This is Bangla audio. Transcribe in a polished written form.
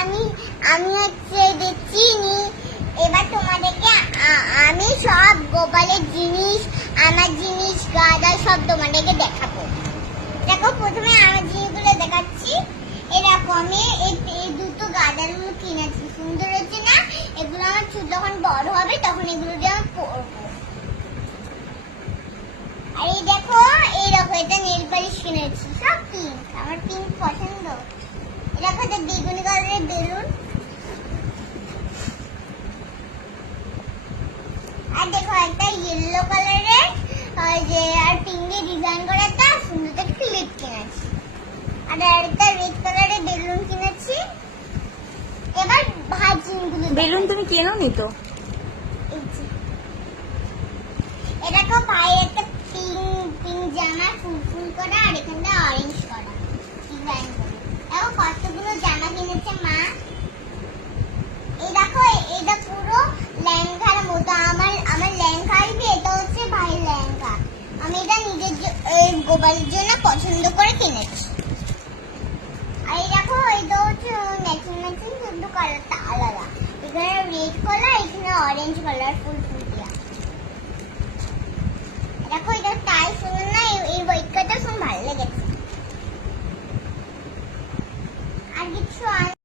আমি আমি হচ্ছে চিনি। এবার তোমাদেরকে আমি সব গোপালের জিনিস, আমার জিনিস, গাদা সব তোমাদেরকে দেখাবো। দেখো প্রথমে আমার জিনিসগুলো দেখাচ্ছি। এরকম আমি এই দুটো গাদার মতো কিনেছি, সুন্দর হচ্ছে না? এগুলো আমার চুল যখন বড় হবে তখন এগুলো দিয়ে আমি পরবো। আর এই দেখো এইরকম এটা নেল পালিশ কিনেছি, সব পিঙ্ক, আমার পিঙ্ক পছন্দ। দেখো এটা বেগুনি কালারের বেলুন। আর দেখো একটা ইয়েলো কালারের যে আর পিঙ্কে ডিজাইন করা একটা সুন্দর একটা ক্লিপ কিনেছি। আর একটা রেড কালারের বেলুন কিনেছি। এবার ভাজিগুলো বেলুন তুমি কেনো নি তো? এটাকে ভাই একটা পিঙ্ক জামা ফুল ফুল করা আর এখানটা অরেঞ্জ করা ডিজাইন করে। দেখো কতগুলো জামা কিনেছে মা। এই দেখো এটা পুরো লেহেঙ্গার মতো, আমার লেহেঙ্গার এটা হচ্ছে ভাই লেহেঙ্গা। আমি এটা নিজের গোপালের জন্য পছন্দ করে কিনেছি। আর এই দেখো এটা হচ্ছে ম্যাচিং ম্যাচিং, কিন্তু কালারটা আলাদা। এখানে রেড কালার, এখানে অরেঞ্জ কালার ফুল ফুল